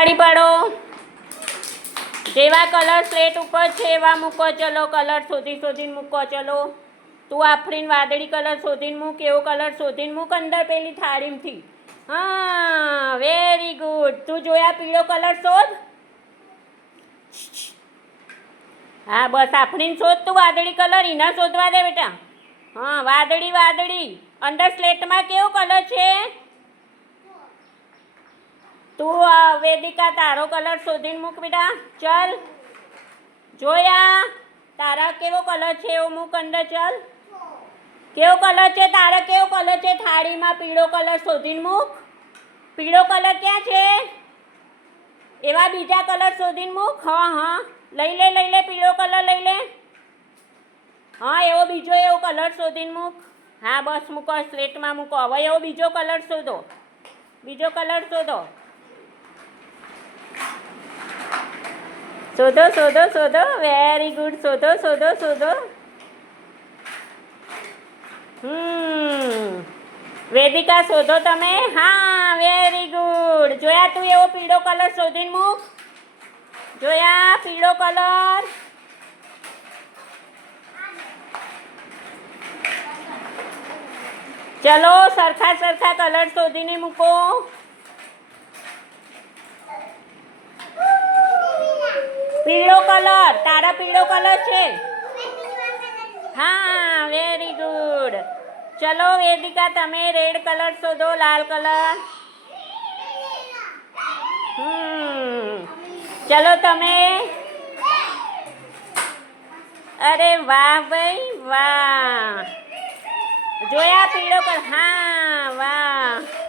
તાળી પાડો. જેવા કલર સ્લેટ ઉપર છે એવા મૂકો. ચલો કલર શોધીને મૂકો. ચલો તું આફરીન વાદળી કલર શોધીને મૂક. એવો કલર શોધીને મૂક અંદર પેલી થાળીમાંથી. હા વેરી ગુડ. તું જોયા પીળો કલર શોધ. હા બસ આફરીન શોધ તું વાદળી કલર. એના શોધવા દે બેટા. હા વાદળી અંદર સ્લેટમાં કેવો કલર છે? તું વેદિકા તારો કલર શોધીને મૂક બેટા. ચલ જોયા તારા કેવો કલર છે એવો મૂક અંદર. ચલ કેવો કલર છે તારા? કેવો કલર છે થાળીમાં? પીળો કલર શોધીને મૂક. પીળો કલર ક્યાં છે? એવા બીજા કલર શોધીને મૂક. હા લઈ લે પીળો કલર લઈ લે. હા એવો બીજો એવો કલર શોધીને મૂક. હા બસ મૂકો સ્લેટમાં મૂકો. હવે એવો બીજો કલર શોધો. બીજો કલર શોધો. શોધો વેરી ગુડ. શોધો. વેદિકા શોધો તમે. હા વેરી ગુડ. જોયા તું એવો પીળો કલર શોધીને મૂક. જોયા પીળો કલર. ચલો સરખા કલર શોધીને મૂકો. પીળો કલર તારા પીળો કલર છે. હા વેરી ગુડ. ચલો વેદિકા તમે રેડ કલર શોધો. લાલ કલર. ચલો તમે. અરે વાહ ભાઈ વાહ. જોયા પીળો કલર. હા વાહ.